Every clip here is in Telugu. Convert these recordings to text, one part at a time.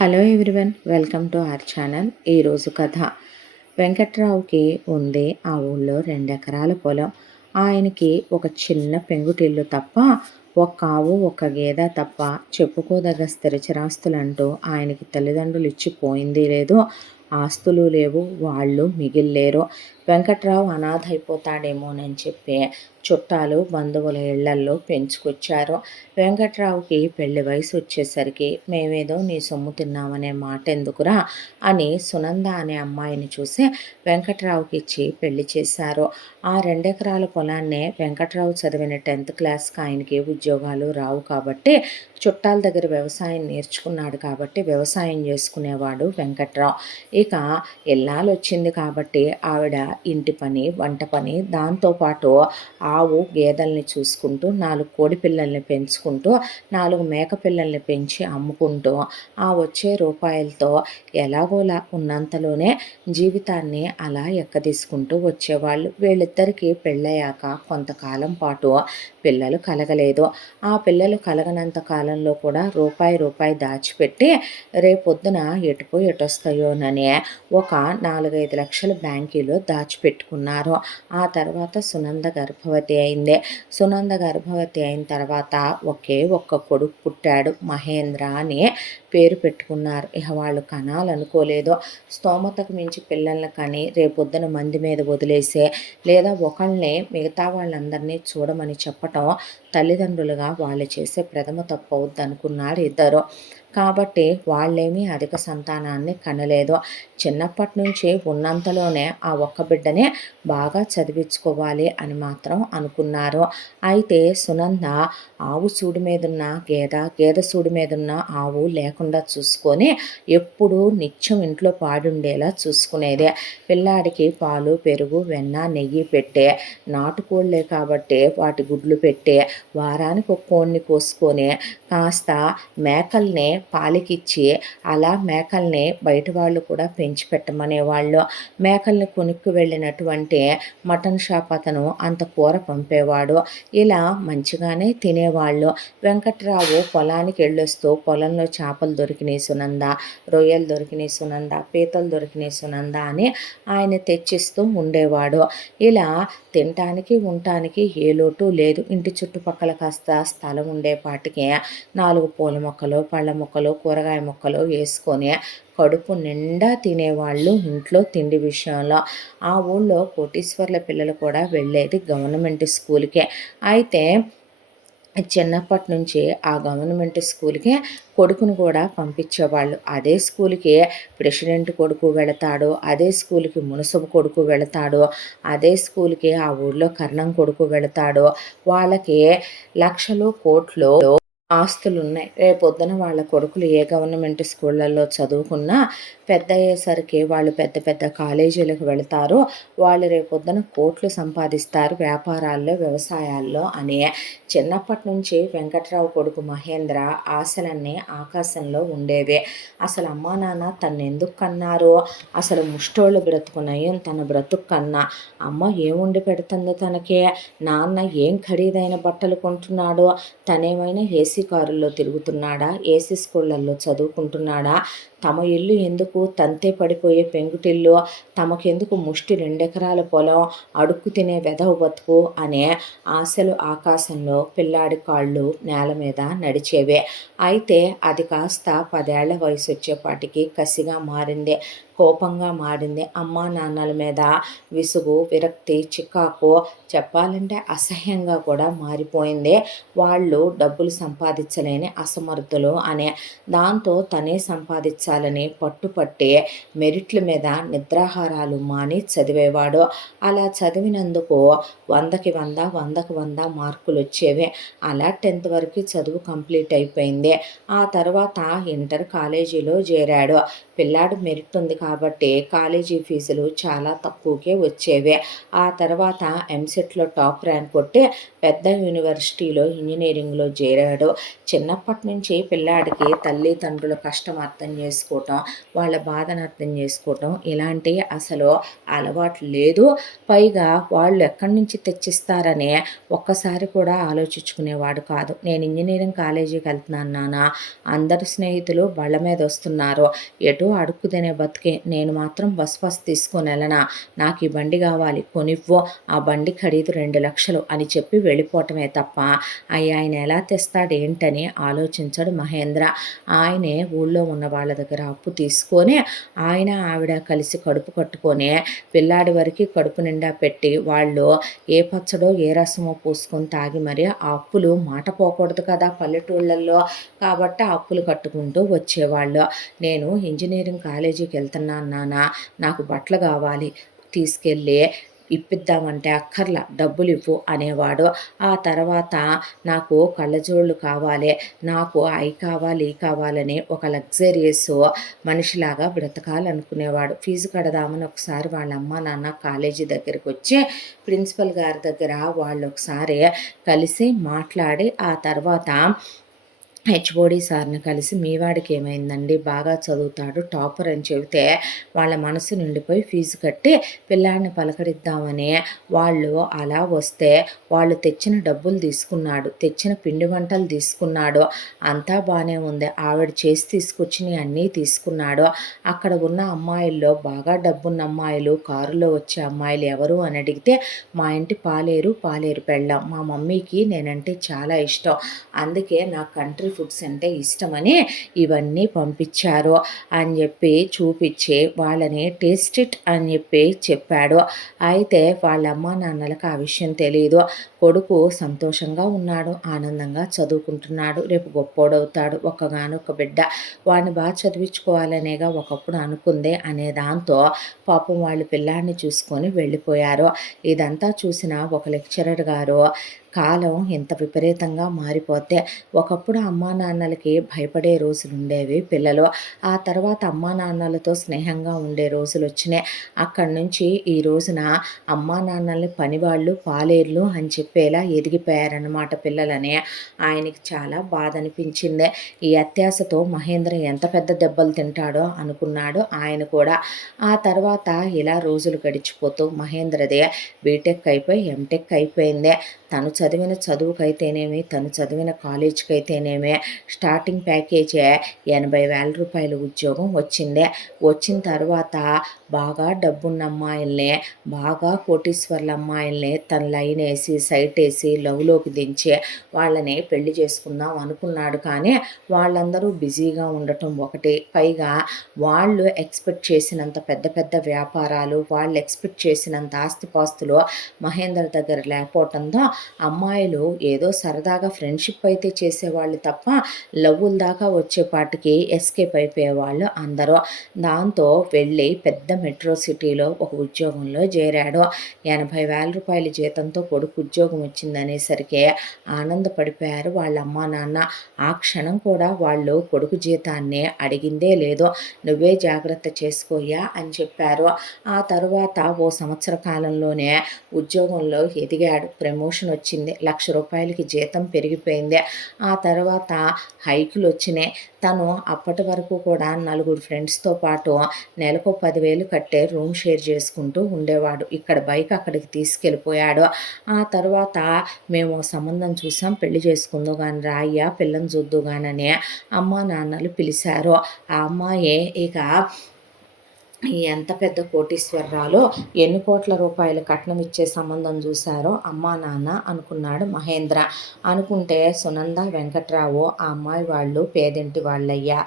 Hello everyone, welcome to our channel. ఈరోజు కథ. వెంకట్రావుకి ఉంది ఆ ఊళ్ళో 2 ఎకరాల పొలం. ఆయనకి ఒక చిన్న పెంకుటిల్లు తప్ప, ఒక్క ఆవు, ఒక్క గేదె తప్ప చెప్పుకోదగ్గ స్థిరచరాస్తులంటూ ఆయనకి తల్లిదండ్రులు ఇచ్చి పోయింది లేదు. ఆస్తులు లేవు, వాళ్ళు మిగిల్లేరు. వెంకట్రావు అనాథ అయిపోతాడేమోనని చెప్పి చుట్టాలు బంధువుల ఇళ్లల్లో పెంచుకొచ్చారు. వెంకట్రావుకి పెళ్లి వయసు వచ్చేసరికి మేమేదో నీ సొమ్ము తిన్నామనే మాట ఎందుకురా అని సునంద అనే అమ్మాయిని చూసి వెంకట్రావుకి ఇచ్చి పెళ్లి చేశారు. ఆ 2 ఎకరాల పొలాన్నే వెంకట్రావు చదివిన 10th క్లాస్కి ఆయనకి ఉద్యోగాలు రావు కాబట్టి చుట్టాల దగ్గర వ్యవసాయం నేర్చుకున్నాడు కాబట్టి వ్యవసాయం చేసుకునేవాడు వెంకట్రావు. ఇక ఇల్లాలు వచ్చింది కాబట్టి ఆవిడ ఇంటి పని, వంట పని, దాంతోపాటు ఆవు గేదెల్ని చూసుకుంటూ 4 కోడి పిల్లల్ని పెంచుకుంటూ 4 మేక పిల్లల్ని పెంచి అమ్ముకుంటూ ఆ వచ్చే రూపాయలతో ఎలాగోలా ఉన్నంతలోనే జీవితాన్ని అలా ఎక్కదీసుకుంటూ వచ్చేవాళ్ళు. వీళ్ళిద్దరికీ పెళ్ళయ్యాక కొంతకాలం పాటు పిల్లలు కలగలేదు. ఆ పిల్లలు కలగనంత కాలంలో కూడా రూపాయి దాచిపెట్టి రేపొద్దున ఎటుపోయి ఎటొస్తాయోనని ఒక 4-5 లక్షలు బ్యాంకీలో దాచిపెట్టుకున్నారు. ఆ తర్వాత సునంద గర్భవతి అయింది. సునంద గర్భవతి అయిన తర్వాత ఒక్క కొడుకు పుట్టాడు, మహేంద్ర అని పేరు పెట్టుకున్నారు. ఇక వాళ్ళు కనాలనుకోలేదు. స్తోమతకు మించి పిల్లల్ని కని రేపొద్దున మంది మీద వదిలేసే లేదా ఒకళ్ళని మిగతా వాళ్ళందరినీ చూడమని చెప్పటం తల్లిదండ్రులుగా వాళ్ళు చేసే ప్రథమ తప్పు అవుద్ది అనుకున్నారు ఇద్దరు. కాబట్టి వాళ్ళేమీ అధిక సంతానాన్ని కనలేదు. చిన్నప్పటి నుంచి ఉన్నంతలోనే ఆ ఒక్క బిడ్డనే బాగా చదివించుకోవాలి అని మాత్రం అనుకున్నారు. అయితే సునంద ఆవు సూడి మీదున్న గేదె సూడి మీదున్న ఆవు లేకుండా చూసుకొని ఎప్పుడూ నిత్యం ఇంట్లో పాడుండేలా చూసుకునేదే. పిల్లాడికి పాలు, పెరుగు, వెన్న, నెయ్యి పెట్టే, నాటుకోళ్ళే కాబట్టి వాటి గుడ్లు పెట్టే, వారానికి ఒక కోడిని కోసుకొని కాస్త మేకల్ని పాలికిచ్చి అలా మేకల్ని బయట వాళ్ళు కూడా పెంచి పెట్టమనేవాళ్ళు. మేకల్ని కొనుక్కు వెళ్ళినటువంటి మటన్ షాప్ అతను అంత కూర పంపేవాడు. ఇలా మంచిగానే తినేవాళ్ళు. వెంకట్రావు పొలానికి వెళ్ళొస్తూ పొలంలో చేపలు దొరికినాయి సునంద, రొయ్యలు దొరికినాయి సునంద, పీతలు దొరికినాయి సునంద అని ఆయన తెచ్చిస్తూ ఉండేవాడు. ఇలా తినటానికి ఉండటానికి ఏ లోటు లేదు. ఇంటి చుట్టుపక్కల కాస్త స్థలం ఉండేపాటికి 4 పూల మొక్కలు, పళ్ళ మొక్కలు, కూరగాయ మొక్కలు వేసుకొని కడుపు నిండా తినేవాళ్ళు. ఇంట్లో తిండి విషయంలో ఆ ఊళ్ళో కోటీశ్వర్ల పిల్లలు కూడా వెళ్ళేది గవర్నమెంట్ స్కూల్కే. అయితే చిన్నప్పటి నుంచి ఆ గవర్నమెంట్ స్కూల్కి కొడుకును కూడా పంపించేవాళ్ళు. అదే స్కూల్కి ప్రెసిడెంట్ కొడుకు వెళతాడు, అదే స్కూల్కి మునసబు కొడుకు వెళతాడు, అదే స్కూల్కి ఆ ఊళ్ళో కర్ణం కొడుకు వెళతాడు. వాళ్ళకి లక్షలు, కోట్లు ఆస్తులున్నాయి. రేపొద్దున వాళ్ళ కొడుకులు ఏ గవర్నమెంట్ స్కూళ్ళల్లో చదువుకున్నా పెద్ద అయ్యేసరికి వాళ్ళు పెద్ద పెద్ద కాలేజీలకు వెళతారు. వాళ్ళు రేపొద్దున కోట్లు సంపాదిస్తారు వ్యాపారాల్లో, వ్యవసాయాల్లో అని చిన్నప్పటి నుంచి వెంకట్రావు కొడుకు మహేంద్ర ఆశలన్నీ ఆకాశంలో ఉండేవే. అసలు అమ్మా నాన్న తను ఎందుకు కన్నారు? అసలు ముష్టోళ్ళు బ్రతుకున్నాయి తన బ్రతుకు కన్నా. అమ్మ ఏముండి పెడుతుందో తనకి, నాన్న ఏం ఖరీదైన బట్టలు కొంటున్నాడో, తనేమైనా ఏసీ కారుల్లో తిరుగుతున్నాడా, ఏసీ స్కూళ్ళల్లో చదువుకుంటున్నాడా, తమ ఇల్లు ఎందుకు తంతే పడిపోయే పెంకుటిల్లు, తమకెందుకు ముష్టి 2 ఎకరాల పొలం, అడుక్కు తినే వెధవ బతుకు అనే ఆశలు ఆకాశంలో, పిల్లాడి కాళ్ళు నేల మీద నడిచేవే. అయితే అది కాస్త 10 ఏళ్ల వయసు వచ్చేపాటికి కసిగా మారింది, కోపంగా మారింది. అమ్మా నాన్నల మీద విసుగు, విరక్తి, చికాకు, చెప్పాలంటే అసహ్యంగా కూడా మారిపోయింది. వాళ్ళు డబ్బులు సంపాదించలేని అసమర్థులు అనే దాంతో తనే సంపాదించాలని పట్టుపట్టి మెరిట్ల మీద నిద్రాహారాలు మాని చదివేవాడు. అలా చదివినందుకు 100కి 100, 100కి 100 మార్కులు వచ్చేవి. అలా 10th వరకు చదువు కంప్లీట్ అయిపోయింది. ఆ తర్వాత ఇంటర్ కాలేజీలో చేరాడు. పిల్లాడు మెరిట్ ఉంది కాబట్టి కాలేజీ ఫీజులు చాలా తక్కువకే వచ్చేవి. ఆ తర్వాత ఎంసెట్‌లో టాప్ ర్యాంక్ కొట్టి పెద్ద యూనివర్సిటీలో ఇంజినీరింగ్‌లో చేరాడు. చిన్నప్పటి నుంచి పిల్లాడికి తల్లిదండ్రుల కష్టం అర్థం చేసుకోవటం, వాళ్ళ బాధను అర్థం చేసుకోవటం ఇలాంటివి అసలు అలవాటు లేదు. పైగా వాళ్ళు ఎక్కడి నుంచి తెచ్చిస్తారని ఒక్కసారి కూడా ఆలోచించుకునేవాడు కాదు. నేను ఇంజినీరింగ్ కాలేజీకి వెళ్తున్నాను నాన్న, అందరు స్నేహితులు బళ్ళ మీద వస్తున్నారు, ఎటో అడుక్కు తినే బతికే, నేను మాత్రం బస్ తీసుకొని వెళ్ళనా, నాకు ఈ బండి కావాలి కొనివ్వు, ఆ బండి ఖరీదు 2,00,000 అని చెప్పి వెళ్ళిపోవటమే తప్ప ఆయన ఎలా తెస్తాడు ఏంటని ఆలోచించడు మహేంద్ర. ఆయనే ఊళ్ళో ఉన్న వాళ్ళ దగ్గర అప్పు తీసుకొని ఆయన ఆవిడ కలిసి కడుపు కట్టుకొని పిల్లాడి వరకు కడుపు నిండా పెట్టి వాళ్ళు ఏ పచ్చడో ఏ రసమో పూసుకొని తాగి మరి ఆ అప్పులు మాట పోకూడదు కదా పల్లెటూళ్ళల్లో. కాబట్టి ఆ అప్పులు కట్టుకుంటూ వచ్చేవాళ్ళు. నేను ఇంజినీరింగ్ కాలేజీకి వెళ్తున్నాను నాన్న, నాకు బట్టలు కావాలి, తీసుకెళ్ళి ఇప్పిద్దామంటే అక్కర్లా డబ్బులు ఇవ్వు అనేవాడు. ఆ తర్వాత నాకు కళ్ళజోళ్ళు కావాలి, నాకు అయి కావాలి ఈ కావాలని ఒక లగ్జరియస్ మనిషిలాగా బ్రతకాలనుకునేవాడు. ఫీజు కడదామని ఒకసారి వాళ్ళ అమ్మ నాన్న కాలేజీ దగ్గరికి వచ్చి ప్రిన్సిపల్ గారి దగ్గర వాళ్ళు ఒకసారి కలిసి మాట్లాడి ఆ తర్వాత హెచ్ఓడి సార్ని కలిసి మీ వాడికి ఏమైందండి, బాగా చదువుతాడు టాపర్ అని చెబితే వాళ్ళ మనసు నిండిపోయి ఫీజు కట్టి పిల్లాడిని పలకరిద్దామని వాళ్ళు అలా వస్తే వాళ్ళు తెచ్చిన డబ్బులు తీసుకున్నాడు, తెచ్చిన పిండి వంటలు తీసుకున్నాడు, అంతా బాగానే ఉంది, ఆవిడ చేసి తీసుకొచ్చినవి అన్నీ తీసుకున్నాడు. అక్కడ ఉన్న అమ్మాయిల్లో బాగా డబ్బున్న అమ్మాయిలు, కారులో వచ్చే అమ్మాయిలు ఎవరు అని అడిగితే మా ఇంటి పాలేరు పెళ్ళాం, మా మమ్మీకి నేనంటే చాలా ఇష్టం, అందుకే నా కంట్రీ ఫుడ్స్ అంటే ఇష్టమని ఇవన్నీ పంపించారు అని చెప్పి చూపించి వాళ్ళని టేస్ట్ ఇట్ అని చెప్పి చెప్పాడు. అయితే వాళ్ళ అమ్మ నాన్నలకు ఆ విషయం తెలియదు. కొడుకు సంతోషంగా ఉన్నాడు, ఆనందంగా చదువుకుంటున్నాడు, రేపు గొప్పోడవుతాడు, ఒక్కగానొక్క బిడ్డ, వాడిని బాగా చదివించుకోవాలనేగా ఒకప్పుడు అనుకుందే అనే దాంతో పాపం వాళ్ళు పిల్లాడిని చూసుకొని వెళ్ళిపోయారు. ఇదంతా చూసిన ఒక లెక్చరర్ గారు కాలం ఎంత విపరీతంగా మారిపోతే ఒకప్పుడు అమ్మా నాన్నలకి భయపడే రోజులు ఉండేవి పిల్లలు, ఆ తర్వాత అమ్మా నాన్నలతో స్నేహంగా ఉండే రోజులు వచ్చినాయి. అక్కడి నుంచి ఈ రోజున అమ్మా నాన్నల్ని పనివాళ్ళు పాలేర్లు అని చెప్పేలా ఎదిగిపోయారన్నమాట పిల్లలని. ఆయనకి చాలా బాధ అనిపించింది. ఈ అత్యాశతో మహేంద్ర ఎంత పెద్ద దెబ్బలు తింటాడో అనుకున్నాడు ఆయన కూడా. ఆ తర్వాత ఇలా రోజులు గడిచిపోతూ మహేంద్రదే బీటెక్ అయిపోయి ఎంటెక్ అయిపోయింది. తను చదివిన చదువుకైతేనేమి, తను చదివిన కాలేజీకి అయితేనేమి స్టార్టింగ్ ప్యాకేజే 80,000 రూపాయల ఉద్యోగం వచ్చింది. వచ్చిన తర్వాత బాగా డబ్బున్న అమ్మాయిల్ని, బాగా కోటీశ్వర్ల అమ్మాయిల్ని తన లైన్ వేసి సైట్ వేసి లవ్లోకి దించి వాళ్ళని పెళ్లి చేసుకుందాం అనుకున్నాడు. కానీ వాళ్ళందరూ బిజీగా ఉండటం ఒకటి, పైగా వాళ్ళు ఎక్స్పెక్ట్ చేసినంత పెద్ద పెద్ద వ్యాపారాలు, వాళ్ళు ఎక్స్పెక్ట్ చేసినంత ఆస్తిపాస్తులు మహేంద్ర దగ్గర లేకపోవటంతో అమ్మాయిలు ఏదో సరదాగా ఫ్రెండ్షిప్ అయితే చేసేవాళ్ళు తప్ప లవ్వుల దాకా వచ్చేపాటికి ఎస్కేప్ అయిపోయేవాళ్ళు అందరూ. దాంతో వెళ్ళి పెద్ద మెట్రో సిటీలో ఒక ఉద్యోగంలో చేరాడు. 80,000 రూపాయల జీతంతో కొడుకు ఉద్యోగం వచ్చిందనేసరికి ఆనందపడిపోయారు వాళ్ళ అమ్మా నాన్న. ఆ క్షణం కూడా వాళ్ళు కొడుకు జీతాన్ని అడిగిందే లేదు. నువ్వే జాగ్రత్త చేసుకోయా అని చెప్పారు. ఆ తరువాత ఓ సంవత్సర కాలంలోనే ఉద్యోగంలో ఎదిగాడు, ప్రమోషన్ వచ్చింది, 1,00,000 రూపాయలకి జీతం పెరిగిపోయింది. ఆ తర్వాత హైకులు వచ్చినాయి. తను అప్పటి వరకు కూడా నలుగురు ఫ్రెండ్స్తో పాటు నెలకు 10,000 కట్టే రూమ్ షేర్ చేసుకుంటూ ఉండేవాడు. ఇక్కడ బైక్ అక్కడికి తీసుకెళ్ళిపోయాడు. ఆ తర్వాత మేము సంబంధం చూసాం, పెళ్లి చేసుకుందో కానీ రాయ్యా పిల్లని చూద్దు కానని అమ్మా నాన్నలు పిలిచారు. ఆ అమ్మాయి ఇక ఎంత పెద్ద కోటీశ్వరరాలో, ఎన్ని కోట్ల రూపాయలు కట్నం ఇచ్చే సంబంధం చూశారో అమ్మా నాన్న అనుకున్నాడు మహేంద్ర. అనుకుంటే సునంద వెంకట్రావు ఆ అమ్మాయి వాళ్ళు పేదింటి వాళ్ళయ్యా,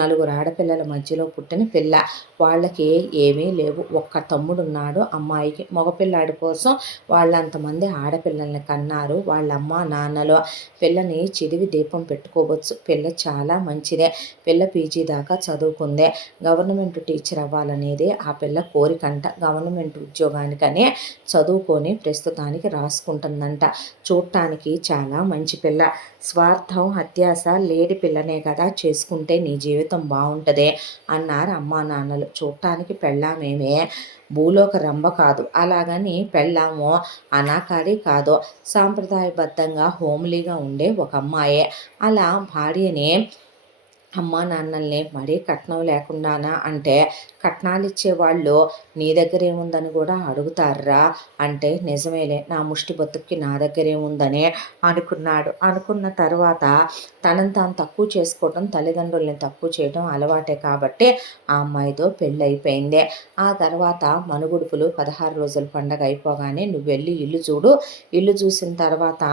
నలుగురు ఆడపిల్లల మధ్యలో పుట్టిన పిల్ల, వాళ్ళకి ఏమీ లేవు, ఒక్క తమ్ముడున్నాడు అమ్మాయికి. మగపిల్లాడి కోసం వాళ్ళంతమంది ఆడపిల్లల్ని కన్నారు వాళ్ళ అమ్మ నాన్నలు. పిల్లని చిదివి దీపం పెట్టుకోవచ్చు, పిల్ల చాలా మంచిదే, పిల్ల పీజీ దాకా చదువుకుందే, గవర్నమెంట్ టీచర్ అవ్వాలని చదువుకోవాలనేది ఆ పిల్ల కోరికంట. గవర్నమెంట్ ఉద్యోగానికనే చదువుకొని ప్రస్తుతానికి రాసుకుంటుందంట. చూడటానికి చాలా మంచి పిల్ల. స్వార్థం, అత్యాస లేడి పిల్లనే కదా చేసుకుంటే నీ జీవితం బాగుంటుంది అన్నారు అమ్మా నాన్నలు. చూడటానికి పెళ్ళామేమే భూలోక రంభ కాదు, అలాగని పెళ్ళాము అనాకారి కాదు, సాంప్రదాయబద్ధంగా హోమ్లీగా ఉండే ఒక అమ్మాయే. అలా భార్యని అమ్మా నాన్నల్ని మరీ కట్నం లేకుండానా అంటే, కట్నాలు ఇచ్చేవాళ్ళు నీ దగ్గర ఏముందని కూడా అడుగుతారా అంటే, నిజమేలే నా ముష్టి బతుక్కి నా దగ్గర ఏముందని అనుకున్నాడు. అనుకున్న తర్వాత తనని తాను తక్కువ చేసుకోవటం, తల్లిదండ్రుల్ని తక్కువ చేయడం అలవాటే కాబట్టి ఆ అమ్మాయితో పెళ్ళి అయిపోయింది. ఆ తర్వాత మనుగుడుపులు 16 రోజుల పండగ అయిపోగానే నువ్వు వెళ్ళి ఇల్లు చూడు, ఇల్లు చూసిన తర్వాత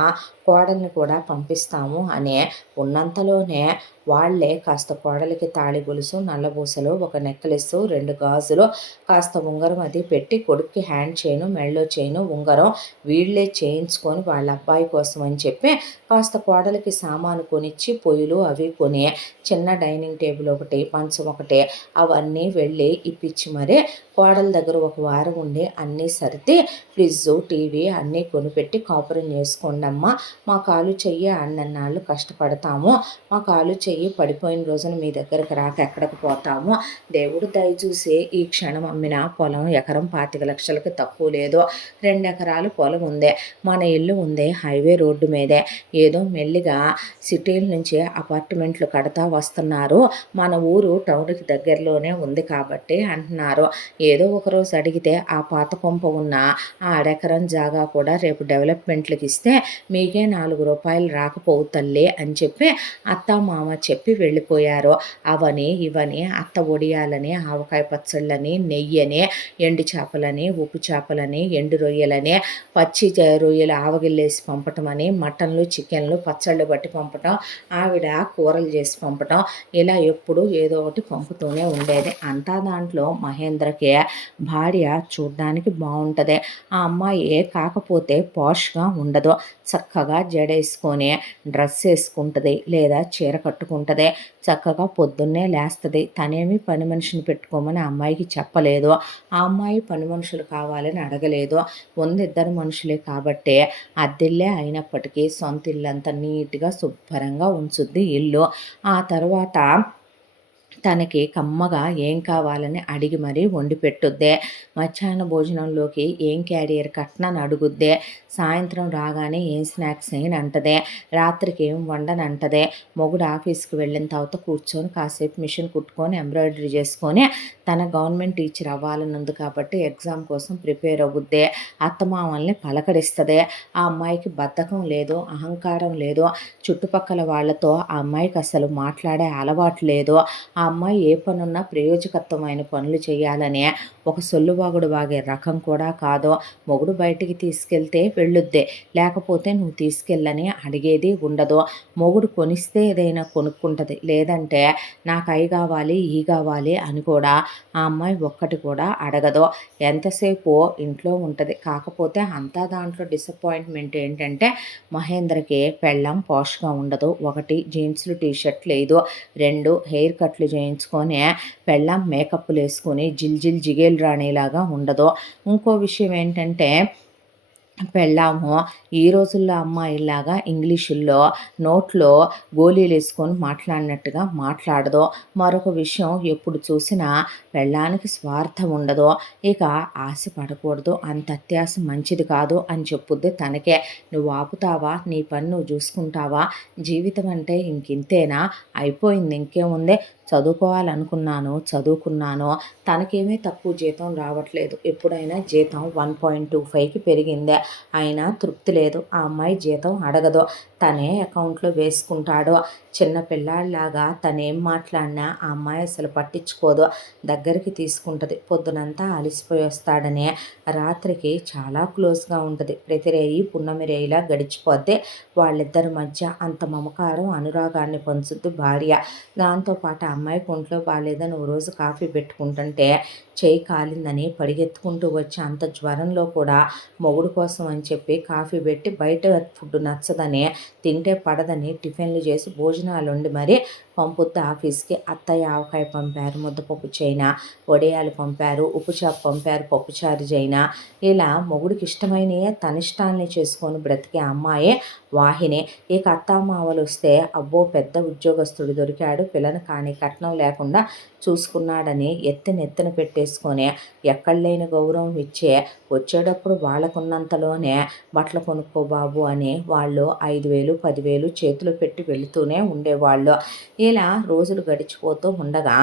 కోడల్ని కూడా పంపిస్తాము అనే ఉన్నంతలోనే వాళ్ళే కాస్త కోడలికి తాళి గొలుసు, నల్లబూసలు, ఒక నెక్లెస్, 2 గాజులు, కాస్త ఉంగరం అది పెట్టి కొడుక్కి హ్యాండ్ చైను, మెడలో చైను, ఉంగరం వీళ్ళే చేయించుకొని వాళ్ళ అబ్బాయి కోసం అని చెప్పి కాస్త కోడలికి సామాను కొనిచ్చి పొయ్యిలు అవి కొని చిన్న డైనింగ్ టేబుల్ ఒకటి, మంచం ఒకటి అవన్నీ వెళ్ళి ఇప్పించి మరీ కోడల దగ్గర ఒక వారం ఉండి అన్నీ సర్ది ఫ్రిడ్జ్, టీవీ అన్నీ కొనిపెట్టి కాపురం చేసుకోండమ్మా, మా కాలు చెయ్యి అన్నన్నాళ్ళు కష్టపడతాము, మా కాలు చెయ్యి పడిపోయిన రోజున మీ దగ్గరకు రాక ఎక్కడికి పోతాము, దేవుడు దయ చూసి ఈ క్షణం అమ్మిన పొలం ఎకరం 25 లక్షలకి తక్కువ లేదు, 2 ఎకరాలు పొలం ఉందే, మన ఇల్లు ఉంది హైవే రోడ్డు మీదే, ఏదో మెల్లిగా సిటీల నుంచి అపార్ట్మెంట్లు కడతా వస్తున్నారు, మన ఊరు టౌన్కి దగ్గరలోనే ఉంది కాబట్టి అంటున్నారు, ఏదో ఒకరోజు అడిగితే ఆ పాత కొంప ఉన్న ఆ అరెకరం జాగా కూడా రేపు డెవలప్మెంట్లకి ఇస్తే మీకే 4 రూపాయలు రాకపోవు తల్లి అని చెప్పి అత్త మామ చెప్పి వెళ్ళిపోయారు. అవని ఇవని అత్త ఒడియాలని, ఆవకాయ పచ్చళ్ళని, నెయ్యని, ఎండు చేపలని, ఉప్పు చేపలని, ఎండు రొయ్యలని, పచ్చి రొయ్యలు ఆవగిల్లేసి పంపటం అని, మటన్లు, చికెన్లు, పచ్చళ్ళు బట్టి పంపటం, ఆవిడ కూరలు చేసి పంపటం, ఇలా ఎప్పుడు ఏదో ఒకటి పంపుతూనే ఉండేది. అంతా దాంట్లో మహేంద్రకి భార్య చూడ్డానికి బాగుంటుంది. ఆ అమ్మాయి కాకపోతే పాష్గా ఉండదు. చక్కగా జడేసుకొని డ్రెస్ వేసుకుంటుంది లేదా చీర కట్టుకుంటుంది. చక్కగా పొద్దున్నే లేస్తుంది. తనేమి పని మనిషిని పెట్టుకోమని ఆ అమ్మాయికి చెప్పలేదు. ఆ అమ్మాయి పని మనుషులు కావాలని అడగలేదు. ఉంది 2 మనుషులే కాబట్టి అద్దెల్లే అయినప్పటికీ సొంత ఇల్లంతా నీట్గా శుభ్రంగా ఉంచుద్ది ఇల్లు. ఆ తర్వాత తనకి కమ్మగా ఏం కావాలని అడిగి మరీ వండి పెట్టుద్దే. మధ్యాహ్న భోజనంలోకి ఏం క్యారియర్ కట్నని అడుగుద్దే. సాయంత్రం రాగానే ఏం స్నాక్స్ అయిన అంటదే. రాత్రికి ఏం వండని అంటదే. మొగుడు ఆఫీస్కి వెళ్ళిన తర్వాత కూర్చొని కాసేపు మిషన్ కుట్టుకొని ఎంబ్రాయిడరీ చేసుకొని తన గవర్నమెంట్ టీచర్ అవ్వాలని ఉంది కాబట్టి ఎగ్జామ్ కోసం ప్రిపేర్ అవుద్దే. అత్తమామల్ని పలకరిస్తుంది. ఆ అమ్మాయికి బద్ధకం లేదు, అహంకారం లేదు. చుట్టుపక్కల వాళ్ళతో ఆ అమ్మాయికి అసలు మాట్లాడే అలవాటు లేదు. ఆ అమ్మాయి ఏ పనున్నా ప్రయోజకత్వమైన పనులు చేయాలనే ఒక సొల్లుబాగుడు వాగే రకం కూడా కాదు. మొగుడు బయటికి తీసుకెళ్తే వెళ్ళొద్దే, లేకపోతే నువ్వు తీసుకెళ్ళని అడిగేది ఉండదు. మొగుడు కొనిస్తే ఏదైనా కొనుక్కుంటుంది, లేదంటే నాకు అయి కావాలి ఈ కావాలి అని కూడా ఆ అమ్మాయి ఒక్కటి కూడా అడగదు. ఎంతసేపు ఇంట్లో ఉంటుంది. కాకపోతే అంతా దాంట్లో డిసప్పాయింట్మెంట్ ఏంటంటే మహేంద్రకి పెళ్ళాం పాష్గా ఉండదు. 1 జీన్స్లు టీషర్ట్ లేదు, 2 హెయిర్ కట్లు చేయించుకొని పెళ్ళాం మేకప్లు వేసుకొని జిగేల్ రాణిలాగా ఉండదు. ఇంకో విషయం ఏంటంటే పెళ్ళాము ఈ రోజుల్లో అమ్మాయిలాగా ఇంగ్లీషుల్లో నోట్లో గోళీలు వేసుకొని మాట్లాడినట్టుగా మాట్లాడదు. మరొక విషయం, ఎప్పుడు చూసినా పెళ్ళానికి స్వార్థం ఉండదు. ఇక ఆశ పడకూడదు, అంత అత్యాశ మంచిది కాదు అని చెప్పుద్ది తనకే. నువ్వు ఆపుతావా, నీ పని నువ్వు చూసుకుంటావా, జీవితం అంటే ఇంకింతేనా, అయిపోయింది, ఇంకేముంది, చదువుకోవాలనుకున్నాను చదువుకున్నాను. తనకేమీ తక్కువ జీతం రావట్లేదు. ఎప్పుడైనా జీతం 1.25కి పెరిగిందే అయినా తృప్తి లేదు. ఆ అమ్మాయి జీతం అడగదు, తనే అకౌంట్లో వేసుకుంటాడు. చిన్న పిల్లాడిలాగా తనేం మాట్లాడినా ఆ అమ్మాయి అసలు పట్టించుకోదు, దగ్గరికి తీసుకుంటుంది. పొద్దునంతా అలిసిపోయి వస్తాడని రాత్రికి చాలా క్లోజ్గా ఉంటుంది. ప్రతి రేయి పున్నమి రేయిలా గడిచిపోద్ది. వాళ్ళిద్దరి మధ్య అంత మమకారం, అనురాగాన్ని పంచుద్ది భార్య. దాంతోపాటు ఆ అమ్మాయికి ఒంట్లో బాగాలేదని ఓ రోజు కాఫీ పెట్టుకుంటుంటే చేయి కాలిందని పరిగెత్తుకుంటూ వచ్చి అంత జ్వరంలో కూడా మొగుడు కోసం అని చెప్పి కాఫీ పెట్టి బయట ఫుడ్ నచ్చదని తింటే పడదని టిఫిన్లు చేసి భోజనాలు వండి మరి పంపుద్ది ఆఫీస్‌కి. అత్తయ్య ఆవకాయ పంపారు, ముద్దపప్పు చైనా, వడియాలు పంపారు, ఉప్పుచారు పంపారు, పప్పుచారు జైనా. ఇలా మొగుడికి ఇష్టమైనయే తనిష్టాల్ని చేసుకొని బ్రతికే అమ్మాయే వాహిని. ఇక అత్తామామలొస్తే అబ్బో పెద్ద ఉద్యోగస్తుడు దొరికాడు, పిల్లని కానీ కట్నం లేకుండా చూసుకున్నాడని ఎత్తి నెత్తిన పెట్టేసుకొని ఎక్కడ లేని గౌరవం ఇచ్చే వచ్చేటప్పుడు వాళ్ళకున్నంతలోనే బట్టలు కొనుక్కో బాబు అని వాళ్ళు 5,000, 10,000 చేతిలో పెట్టి వెళుతూనే ఉండేవాళ్ళు. ఇలా రోజులు గడిచిపోతూ ఉండగా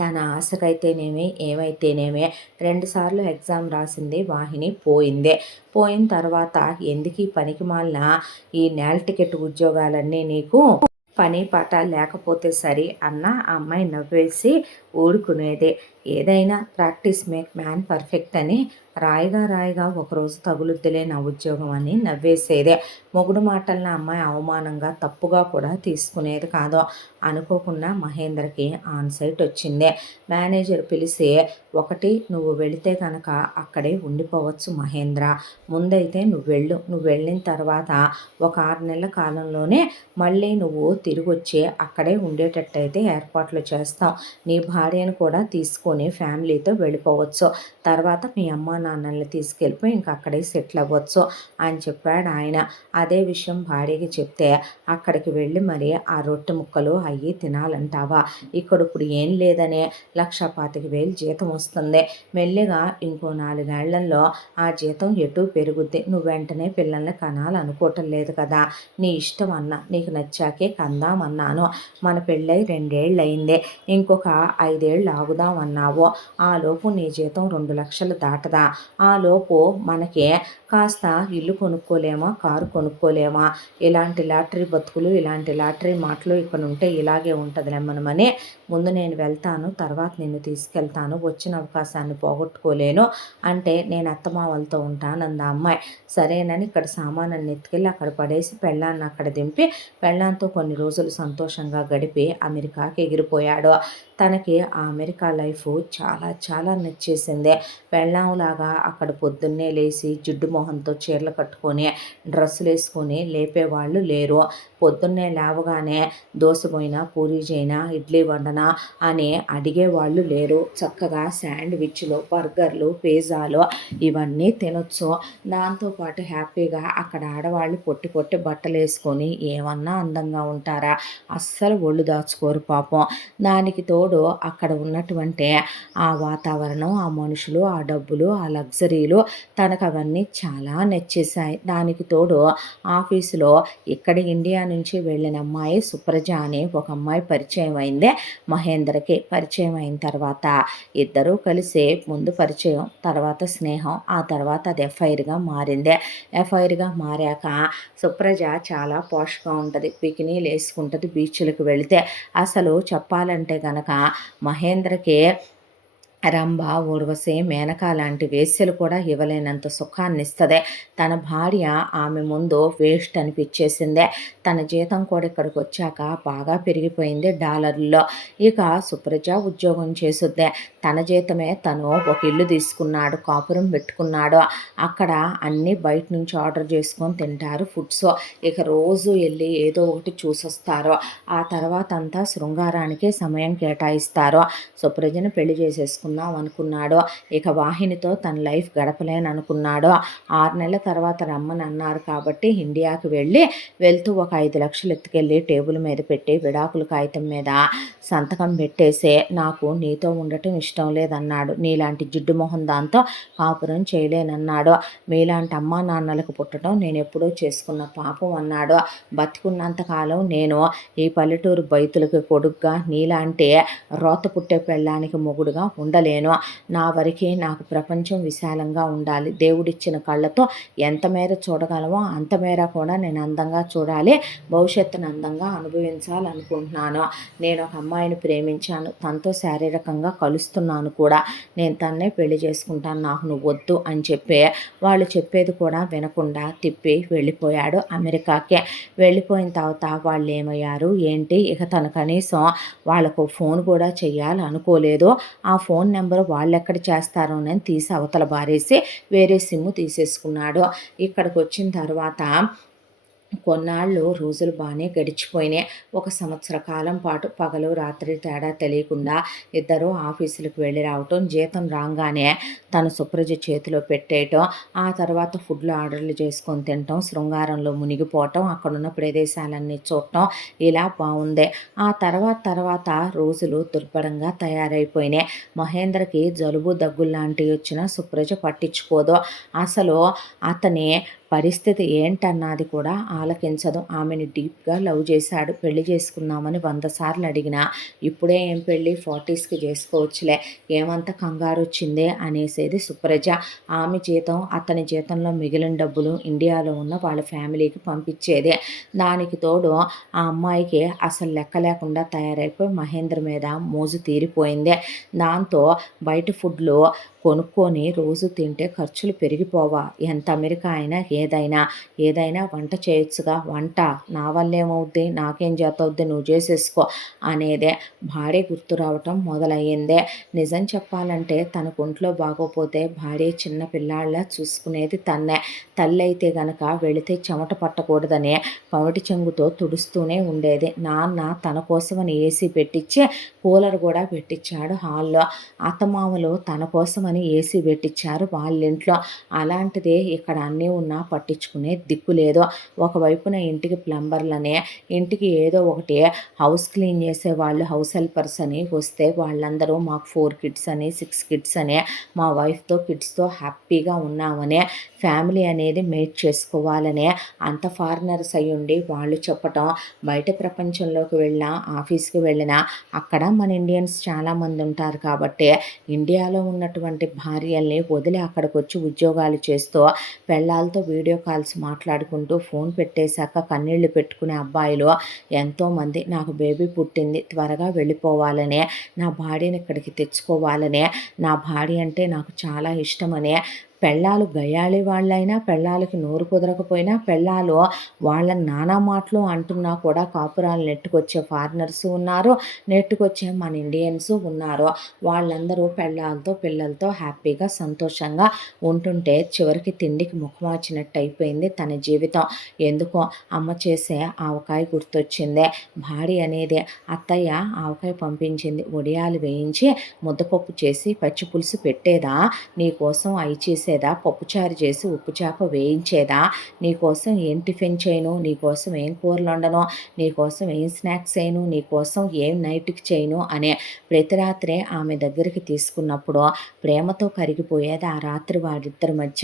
తన ఆశకైతేనేమి ఏమైతేనేమి 2 సార్లు ఎగ్జామ్ రాసింది వాహిని, పోయిందే. పోయిన తర్వాత ఎందుకీ పనికిమాలిన ఈ నేల టికెట్ ఉద్యోగాలన్నీ నీకు, పని పాట లేకపోతే సరి అన్న ఆ అమ్మాయి నవ్వేసి ఊరుకునేదే. ఏదైనా ప్రాక్టీస్ మేక్ మ్యాన్ పర్ఫెక్ట్ అని రాయిగా రాయిగా ఒకరోజు తగులుద్దిలే నా ఉద్యోగం అని నవ్వేసేదే. మొగుడు మాటలను అమ్మాయి అవమానంగా తప్పుగా కూడా తీసుకునేది కాదు. అనుకోకుండా మహేంద్రకి ఆన్ సైట్ వచ్చిందే. మేనేజర్ పిలిచి, ఒకటి నువ్వు వెళితే కనుక అక్కడే ఉండిపోవచ్చు మహేంద్ర, ముందైతే నువ్వు వెళ్ళిన తర్వాత ఒక 6 నెలల కాలంలోనే మళ్ళీ నువ్వు తిరిగొచ్చి అక్కడే ఉండేటట్టయితే ఏర్పాట్లు చేస్తాం. నీ భార్యను కూడా తీసుకొని ఫ్యామిలీతో వెళ్ళిపోవచ్చు. తర్వాత మీ అమ్మా నాన్నల్ని తీసుకెళ్ళిపోయి ఇంక అక్కడే సెటిల్ అవ్వచ్చు అని చెప్పాడు ఆయన. అదే విషయం భార్యకి చెప్తే, అక్కడికి వెళ్ళి మరి ఆ రొట్టె ముక్కలు అయ్యి తినాలంటావా? ఇక్కడ ఇప్పుడు ఏం లేదనే 1,25,000 జీతం వస్తుంది. మెల్లిగా ఇంకో 4 ఏళ్లలో ఆ జీతం ఎటూ పెరుగుద్ది. నువ్వు వెంటనే పిల్లల్ని కనాలనుకోవటం లేదు కదా, నీ ఇష్టం అన్నా, నీకు నచ్చాకే కందామన్నాను. మన పెళ్ళై 2 ఏళ్ళు అయింది, ఇంకొక 5 ఏళ్ళు ఆగుదామన్నావు. ఆలోపు నీ జీతం 2 లక్షలు దాటదా? ఆలోపు మనకి కాస్త ఇల్లు కొనుక్కోలేమా, కారు కొనుక్కోలేమా? ఇలాంటి లాటరీ బతుకులు, ఇలాంటి లాటరీ మాటలు ఇక్కడ ఉంటే ఇలాగే ఉంటుందిలేమ్మనమని ముందు నేను వెళ్తాను, తర్వాత నిన్ను తీసుకెళ్తాను, వచ్చిన అవకాశాన్ని పోగొట్టుకోలేను అంటే నేను అత్తమామలతో ఉంటానంది ఆ అమ్మాయి. సరేనని ఇక్కడ సామానన్ని ఎత్తుకెళ్ళి అక్కడ పడేసి పెళ్ళాన్ని అక్కడ దింపి పెళ్ళాంతో కొన్ని రోజులు సంతోషంగా గడిపి అమెరికాకి ఎగిరిపోయాడు. తనకి ఆ అమెరికా లైఫ్ చాలా చాలా నచ్చేసింది. పెళ్ళాంలాగా అక్కడ పొద్దున్నే లేచి జిడ్డు మొహంతో చీరలు కట్టుకొని డ్రెస్సులు వేసుకొని లేపేవాళ్ళు లేరు. పొద్దున్నే లేవగానే దోశ పోయినా, పూరీ చేయనా, ఇడ్లీ వండనా అని అడిగేవాళ్ళు లేరు. చక్కగా శాండ్విచ్లు, బర్గర్లు, పిజ్జాలు ఇవన్నీ తినొచ్చు. దాంతోపాటు హ్యాపీగా అక్కడ ఆడవాళ్ళు పొట్టి పొట్టి బట్టలు వేసుకొని ఏమన్నా అందంగా ఉంటారా? అస్సలు ఒళ్ళు దాచుకోరు పాపం. దానికి తోడు అక్కడ ఉన్నటువంటి ఆ వాతావరణం, ఆ మనుషులు, ఆ డబ్బులు, ఆ లగ్జరీలు తనకు అవన్నీ చాలా నచ్చేసాయి. దానికి తోడు ఆఫీసులో ఇక్కడ ఇండియా నుంచి వెళ్ళిన అమ్మాయి సుప్రజ అని ఒక అమ్మాయి పరిచయం అయిందే మహేంద్రకి. పరిచయం అయిన తర్వాత ఇద్దరూ కలిసి ముందు పరిచయం, తర్వాత స్నేహం, ఆ తర్వాత అది ఎఫ్ఐఆర్గా మారిందే. ఎఫ్ఐఆర్గా మారాక సుప్రజ చాలా పోష్గా ఉంటుంది, బికినీలు వేసుకుంటుంది బీచ్లకు వెళితే. అసలు చెప్పాలంటే గనక మహేంద్రకి రంభ, ఊర్వశి, మేనక లాంటి వేశ్యలు కూడా ఇవ్వలేనంత సుఖాన్ని ఇస్తుంది. తన భార్య ఆమె ముందు వేస్ట్ అనిపించేసిందే. తన జీతం కూడా ఇక్కడికి వచ్చాక బాగా పెరిగిపోయింది డాలర్లో. ఇక సుప్రజ ఉద్యోగం చేసుద్దే. తన జీతమే తను ఒక ఇల్లు తీసుకున్నాడు, కాపురం పెట్టుకున్నాడు. అక్కడ అన్నీ బయట నుంచి ఆర్డర్ చేసుకొని తింటారు ఫుడ్స్. ఇక రోజు వెళ్ళి ఏదో ఒకటి చూసొస్తారు. ఆ తర్వాత అంతా శృంగారానికే సమయం కేటాయిస్తారు. సుప్రజను పెళ్లి చేసేసుకున్నారు అనుకున్నాడు. ఇక వాహినితో తన లైఫ్ గడపలేని అనుకున్నాడు. 6 నెలల తర్వాత రమ్మని అన్నారు కాబట్టి ఇండియాకి వెళ్తూ ఒక 5 లక్షలు ఎత్తుకెళ్ళి టేబుల్ మీద పెట్టి విడాకుల కాగితం మీద సంతకం పెట్టేసే, నాకు నీతో ఉండటం ఇష్టం లేదన్నాడు. నీలాంటి జిడ్డు మొహం దాంతో కాపురం చేయలేనన్నాడు. మీలాంటి అమ్మా నాన్నలకు పుట్టడం నేను ఎప్పుడో చేసుకున్న పాపం అన్నాడు. బతికున్నంతకాలం నేను ఈ పల్లెటూరు బయతులకు కొడుగ్గా, నీలాంటి రోత పుట్టే పెళ్ళానికి మొగుడుగా ఉండలేను. నా వరకు నాకు ప్రపంచం విశాలంగా ఉండాలి. దేవుడిచ్చిన కళ్ళతో ఎంత మేర చూడగలమో అంత మేర కూడా నేను అందంగా చూడాలి, భవిష్యత్తును అందంగా అనుభవించాలనుకుంటున్నాను. నేను ఒక అమ్మాయిని ప్రేమించాను, తనతో శారీరకంగా కలుస్తున్నాను కూడా. నేను తన్నే పెళ్లి చేసుకుంటాను, నాకు నువ్వు వద్దు అని చెప్పి వాళ్ళు చెప్పేది కూడా వినకుండా తిప్పి వెళ్ళిపోయాడు అమెరికాకే. వెళ్ళిపోయిన తర్వాత వాళ్ళు ఏమయ్యారు ఏంటి, ఇక తను కనీసం వాళ్ళకు ఫోన్ కూడా చెయ్యాలనుకోలేదు. ఆ ఫోన్ నెంబర్ వాళ్ళెక్కడ చేస్తారోనని తీసి అవతల బారేసి వేరే సిమ్ తీసేసుకున్నాడు. ఇక్కడికి వచ్చిన తర్వాత కొన్నాళ్ళు రోజులు బానే గడిచిపోయినాయి. ఒక సంవత్సర కాలం పాటు పగలు, రాత్రి తేడా తెలియకుండా ఇద్దరూ ఆఫీసులకు వెళ్ళి రావటం, జీతం రాంగానే తను సుప్రజ చేతిలో పెట్టేయటం, ఆ తర్వాత ఫుడ్‌లు ఆర్డర్‌లు చేసుకొని తినటం, శృంగారంలో మునిగిపోవటం, అక్కడున్న ప్రదేశాలన్నీ చూడటం ఇలా బావుంది. ఆ తర్వాత రోజులు దుర్భరంగా తయారైపోయినాయి. మహేంద్రకి జలుబు, దగ్గుల్లాంటివొచ్చినా సుప్రజ పట్టించుకోదు. అసలు అతని పరిస్థితి ఏంటన్నది కూడా ఆలకించదు. ఆమెని డీప్‌గా లవ్ చేశాడు. పెళ్లి చేసుకుందామని 100 సార్లు అడిగినా, ఇప్పుడే ఏం పెళ్లి 40స్‌కి చేసుకోవచ్చులే, ఏమంత కంగారొచ్చిందే అనేసేది సుప్రజ. ఆమె జీతం, అతని జీతంలో మిగిలిన డబ్బులు ఇండియాలో ఉన్న వాళ్ళ ఫ్యామిలీకి పంపించేదే. దానికి తోడు ఆ అమ్మాయికి అసలు లెక్క లేకుండా తయారైపోయి మహేంద్ర మీద మోజు తీరిపోయింది. దాంతో బయట ఫుడ్‌లు కొనుక్కొని రోజు తింటే ఖర్చులు పెరిగిపోవా? ఎంత అమెరికా అయినా ఏదైనా వంట చేయొచ్చుగా, వంట నా వల్లేమవుద్ది, నాకేం చేతవుద్ది, నువ్వు చేసేసుకో అనేదే. భార్య గుర్తు రావటం మొదలయ్యిందే. నిజం చెప్పాలంటే తనకు ఒంట్లో బాగోపోతే భార్య చిన్న పిల్లాడిలా చూసుకునేది తన్నే. తల్లయితే గనక వెళితే చెమట పట్టకూడదని పమిటి చెంగుతో తుడుస్తూనే ఉండేది. నాన్న తన కోసమని ఏసీ పెట్టించి కూలర్ కూడా పెట్టించాడు హాల్లో. అత్తమామలు తన కోసమని ఏసీ పెట్టించారు వాళ్ళింట్లో. అలాంటిది ఇక్కడ అన్నీ ఉన్నా పట్టించుకునే దిక్కు లేదు. ఒకవైపున ఇంటికి ప్లంబర్‌లని, ఇంటికి ఏదో ఒకటి హౌస్ క్లీన్ చేసేవాళ్ళు హౌస్ హెల్పర్స్ అని వస్తే వాళ్ళందరూ మాకు 4 కిడ్స్ అని, 6 కిడ్స్ అని, మా వైఫ్‌తో, కిడ్స్‌తో హ్యాపీగా ఉన్నామని, ఫ్యామిలీ అనేది మేడ్ చేసుకోవాలనే అంత ఫారినర్స్ అయ్యుండి వాళ్ళు చెప్పటం, బయట ప్రపంచంలోకి వెళ్ళినా, ఆఫీస్‌కి వెళ్ళినా అక్కడ మన ఇండియన్స్ చాలామంది ఉంటారు కాబట్టి ఇండియాలో ఉన్నటువంటి భార్యల్ని వదిలి అక్కడికొచ్చి ఉద్యోగాలు చేస్తూ పెళ్ళాలతో వీడియో కాల్స్ మాట్లాడుకుంటూ ఫోన్ పెట్టేశాక కన్నీళ్లు పెట్టుకునే అబ్బాయిలు ఎంతోమంది. నాకు బేబీ పుట్టింది, త్వరగా వెళ్ళిపోవాలనే, నా భార్యని ఇక్కడికి తెచ్చుకోవాలనే, నా భార్య అంటే నాకు చాలా ఇష్టమనే, పెళ్ళాలు గయ్యాళి వాళ్ళైనా, పెళ్ళాలకి నోరు కుదరకపోయినా, పెళ్ళాలు వాళ్ళని నానా మాటలు అంటున్నా కూడా కాపురాలు నెట్టుకొచ్చే ఫారినర్స్ ఉన్నారు, నెట్టుకొచ్చే మన ఇండియన్స్ ఉన్నారు. వాళ్ళందరూ పెళ్ళాలతో, పిల్లలతో హ్యాపీగా, సంతోషంగా ఉంటుంటే చివరికి తిండికి ముఖమార్చినట్టు అయిపోయింది తన జీవితం. ఎందుకో అమ్మ చేసే ఆవకాయ గుర్తొచ్చిందే. భార్య అనేది అత్తయ్య ఆవకాయ పంపించింది, వడియాలు వేయించి ముద్దపప్పు చేసి పచ్చి పులుసు పెట్టేదా, నీకోసం అయి చేసేదా, పప్పుచారు చేసి ఉప్పు చేప వేయించేదా, నీకోసం ఏం టిఫిన్ చేయను, నీకోసం ఏం కూరలు వండను, నీకోసం ఏం స్నాక్స్ చేయను, నీకోసం ఏం నైట్కి చేయను అనే ప్రతి రాత్రి ఆమె దగ్గరికి తీసుకున్నప్పుడు ప్రేమతో కరిగిపోయేది ఆ రాత్రి వారిద్దరి మధ్య.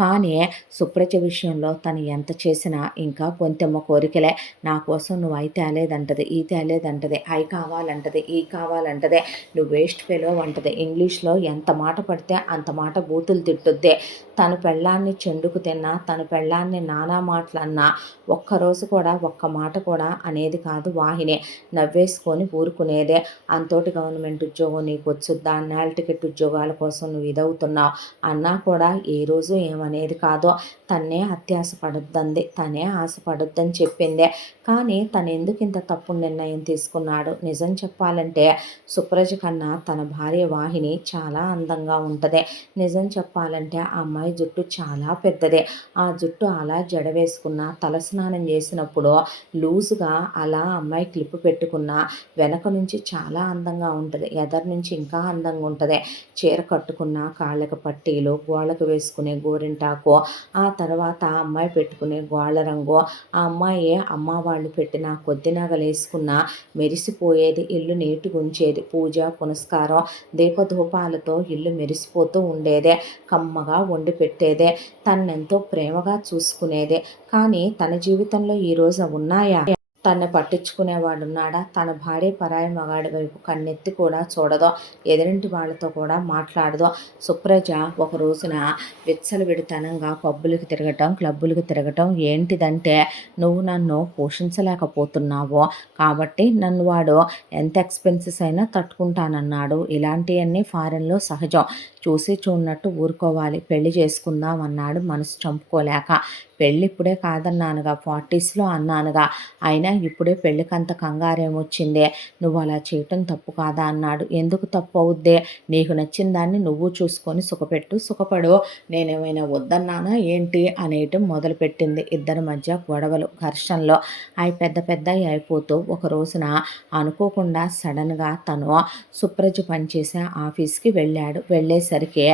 కానీ సుప్రజ విషయంలో తను ఎంత చేసినా ఇంకా కొంతెమ్మ కోరికలే. నా కోసం నువ్వు అయి తేలేదంటది, ఈ తేలేదంటది, అయి కావాలంటది, ఈ కావాలంటది, నువ్వు వేస్ట్ ఫెలో అంటది. ఇంగ్లీష్లో ఎంత మాట పడితే అంత మాట బూతులు తిట్టుద్ది. తన పెళ్ళాన్ని చెండుకు తిన్నా, తన పెళ్ళాన్ని నానా మాటలన్నా ఒక్కరోజు కూడా ఒక్క మాట కూడా అనేది కాదు వాహిని. నవ్వేసుకొని ఊరుకునేదే. అంతోటి గవర్నమెంట్ ఉద్యోగం నీకు వచ్చుద్దా, నేల టికెట్ ఉద్యోగాల కోసం నువ్వు ఇదవుతున్నావు అన్నా కూడా ఏ రోజు ఏమనేది కాదు. తనే అత్యాశ పడొద్దంది, తనే ఆశపడొద్దని చెప్పిందే. కానీ తను ఎందుకు ఇంత తప్పుడు నిర్ణయం తీసుకున్నాడు? నిజం చెప్పాలంటే సుప్రజ కన్నా తన భార్య వాహిని చాలా అందంగా ఉంటుంది. నిజం చెప్పాలంటే ఆ అమ్మాయి జుట్టు చాలా పెద్దదే. ఆ జుట్టు అలా జడ వేసుకున్న, తలస్నానం చేసినప్పుడు లూజుగా అలా అమ్మాయి క్లిప్ పెట్టుకున్న వెనక నుంచి చాలా అందంగా ఉంటుంది, ఎదరు నుంచి ఇంకా అందంగా ఉంటుంది. చీర కట్టుకున్న, కాళ్ళకి పట్టీలు, గోళ్ళకు వేసుకునే గోరింటాకు, ఆ తర్వాత ఆ అమ్మాయి పెట్టుకునే గోళ్ళ రంగు, ఆ అమ్మాయి అమ్మ వాళ్ళు పెట్టిన కొద్ది నగలు వేసుకున్న మెరిసిపోయేది. ఇల్లు నీటుగా ఉంచేది, పూజ పునస్కారం దీపధూపాలతో ఇల్లు మెరిసిపోతూ ఉండేదే. కమ్మగా వండి పెట్టేదే, తన్నెంతో ప్రేమగా చూసుకునేదే. కానీ తన జీవితంలో ఈరోజు ఉన్నాయా? తన్ని పట్టించుకునేవాడున్నాడా? తన భార్య పరాయి మగాడి వైపు కన్నెత్తి కూడా చూడదో, ఎదురింటి వాళ్ళతో కూడా మాట్లాడదో. సుప్రజ ఒక రోజున విచ్చలవిడితనంగా పబ్బులకి తిరగటం, క్లబ్బులకి తిరగటం ఏంటిదంటే, నువ్వు నన్ను పోషించలేకపోతున్నావు కాబట్టి నన్ను వాడు ఎంత ఎక్స్‌పెన్సెస్ అయినా తట్టుకుంటానన్నాడు. ఇలాంటియన్నీ ఫారెన్‌లో సహజం. చూసి చూడనట్టు ఊరుకోవాలి. పెళ్లి చేసుకుందాం అన్నాడు మనసు చంపుకోలేక. పెళ్ళిప్పుడే కాదన్నానుగా, 40స్‌లో అన్నానుగా. అయినా ఇప్పుడే పెళ్ళికంత కంగారేమొచ్చిందే? నువ్వు అలా చేయటం తప్పు కాదా అన్నాడు. ఎందుకు తప్పు అవుద్దే? నీకు నచ్చిన దాన్ని నువ్వు చూసుకొని సుఖపెట్టు, సుఖపడు. నేనేమైనా వద్దన్నానా ఏంటి అనేయటం మొదలుపెట్టింది. ఇద్దరి మధ్య గొడవలు, ఘర్షణలు అవి పెద్ద పెద్దయి అయిపోతూ ఒక రోజున అనుకోకుండా సడన్‌గా తను సుప్రజ పనిచేసే ఆఫీస్‌కి వెళ్ళాడు. వెళ్ళేసరికి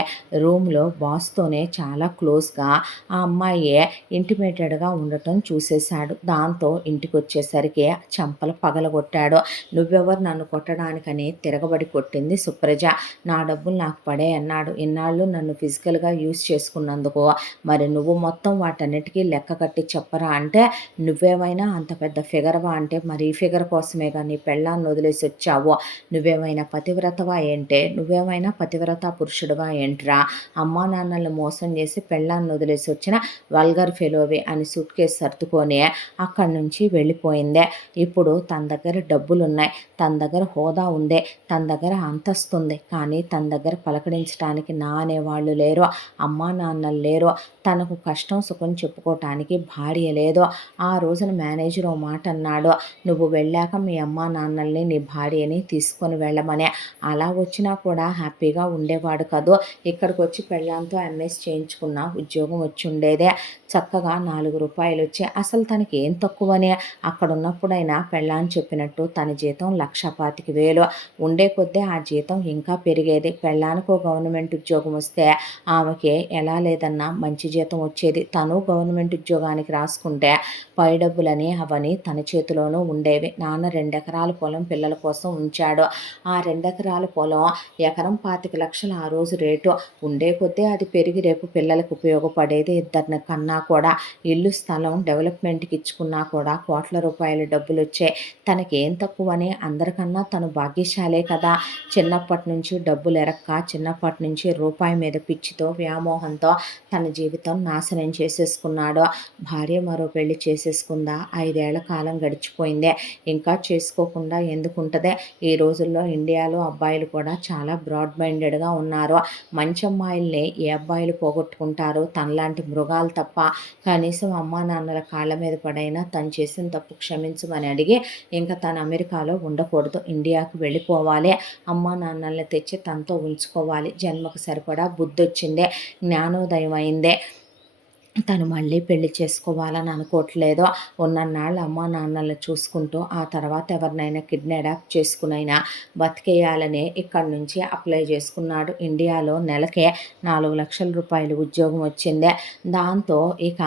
రూమ్‌లో బాస్తోనే చాలా క్లోజ్‌గా ఆ అమ్మాయి ఇంటిమేటెడ్‌గా ఉండటం చూసేశాడు. దాంతో ఇంటికొచ్చేసరికి చెంపలు పగలగొట్టాడు. "నువ్వెవరు నన్ను కొట్టడానికని" తిరగబడి కొట్టింది సుప్రజ. "నా డబ్బులు నాకు పడేయి" అన్నాడు. "ఇన్నాళ్ళు నన్ను ఫిజికల్‌గా యూజ్ చేసుకున్నందుకు మరి నువ్వు మొత్తం వాటన్నిటికీ లెక్క కట్టి చెప్పరా" అంటే, "నువ్వేమైనా అంత పెద్ద ఫిగర్‌వా" అంటే, "మరి ఈ ఫిగర్ కోసమేగా నీ పెళ్ళాన్ని వదిలేసి వచ్చావు. నువ్వేమైనా పతివ్రతవా ఏంటే? నువ్వేమైనా పతివ్రత పురుషుడివా ఏంట్రా? అమ్మా నాన్నల్ని మోసం చేసి పెళ్ళాన్ని వదిలేసి వచ్చిన వల్గర్ ఫెలోవి" అని సూట్ కేస్ సర్దుకొని అక్కడి నుంచి వెళ్ళిపోయిందే. ఇప్పుడు తన దగ్గర డబ్బులున్నాయి, తన దగ్గర హోదా ఉంది, తన దగ్గర అంతస్తుంది. కానీ తన దగ్గర పలకరించడానికి నా అనేవాళ్ళు లేరు, అమ్మా నాన్నలు లేరు, తనకు కష్టం సుఖం చెప్పుకోవటానికి భార్య లేదు. ఆ రోజున మేనేజర్ ఓ మాట అన్నాడు, "నువ్వు వెళ్ళాక మీ అమ్మా నాన్నల్ని నీ భార్యని తీసుకొని వెళ్ళమని." అలా వచ్చినా కూడా హ్యాపీగా ఉండేవాడు కదూ. ఇక్కడికి వచ్చి పెళ్ళాంతో ఎంఎస్ చేయించుకున్న ఉద్యోగం వచ్చి ఉండేదే. చక్కగా 4 రూపాయలు వచ్చి, అసలు తనకి ఏం తక్కువని? అక్కడున్నప్పుడైనా పెళ్ళాం చెప్పినట్టు తన జీతం 1,25,000 ఉండే కొద్దీ ఆ జీతం ఇంకా పెరిగేది. పెళ్ళానికో గవర్నమెంట్ ఉద్యోగం వస్తే ఆమెకి ఎలా లేదన్నా మంచి జీతం వచ్చేది. తను గవర్నమెంట్ ఉద్యోగానికి రాసుకుంటే పై డబ్బులని అవని తన చేతిలోనూ ఉండేవి. నాన్న 2 ఎకరాల పొలం పిల్లల కోసం ఉంచాడు. ఆ 2 ఎకరాల పొలం ఎకరం 25,00,000 ఆ రోజు రేటు. ఉండే కొద్దీ అది పెరిగి రేపు పిల్లలకు ఉపయోగపడేది. ఇద్దరిని కన్నా కూడా ఇల్లు స్థలం డెవలప్మెంట్‌కి ఇచ్చుకున్నా కూడా కోట్ల రూపాయల డబ్బులొచ్చాయి. తనకేం తక్కువని? అందరికన్నా తను భాగ్యశాలే కదా. చిన్నప్పటి నుంచి డబ్బులెరక్క, చిన్నప్పటి నుంచి రూపాయి మీద పిచ్చితో, వ్యామోహంతో తన జీవితం నాశనం చేసేసుకున్నాడు. భార్య మరో పెళ్లి చేసేసుకుందా. 5 ఏళ్ల కాలం గడిచిపోయిందే. ఇంకా చేసుకోకుండా ఎందుకుంటదే? ఈ రోజుల్లో ఇండియాలో అబ్బాయిలు కూడా చాలా బ్రాడ్ మైండెడ్‌గా ఉన్నారు. మంచి అమ్మాయిల్ని ఏ అబ్బాయిలు పోగొట్టుకుంటారు? తనలాంటి మృగాలు తప్ప. కనీసం అమ్మా నాన్నల కాళ్ళ మీద పడైనా తను చేసిన తప్పు క్షమించమని అడిగి ఇంక తను అమెరికాలో ఉండకూడదు, ఇండియాకు వెళ్ళిపోవాలి. అమ్మా నాన్నల్ని తెచ్చి తనతో ఉంచుకోవాలి. జన్మకు సరిపడా బుద్ధొచ్చిందే, జ్ఞానోదయం అయిందే. తను మళ్ళీ పెళ్లి చేసుకోవాలని అనుకోవట్లేదు. ఉన్నన్నాళ్ళు అమ్మా నాన్నల్ని చూసుకుంటూ ఆ తర్వాత ఎవరినైనా కిడ్నాప్ చేసుకునైనా బతికేయాలని ఇక్కడి నుంచి అప్లై చేసుకున్నాడు. ఇండియాలో నెలకే 4,00,000 రూపాయలు ఉద్యోగం వచ్చిందే. దాంతో ఇక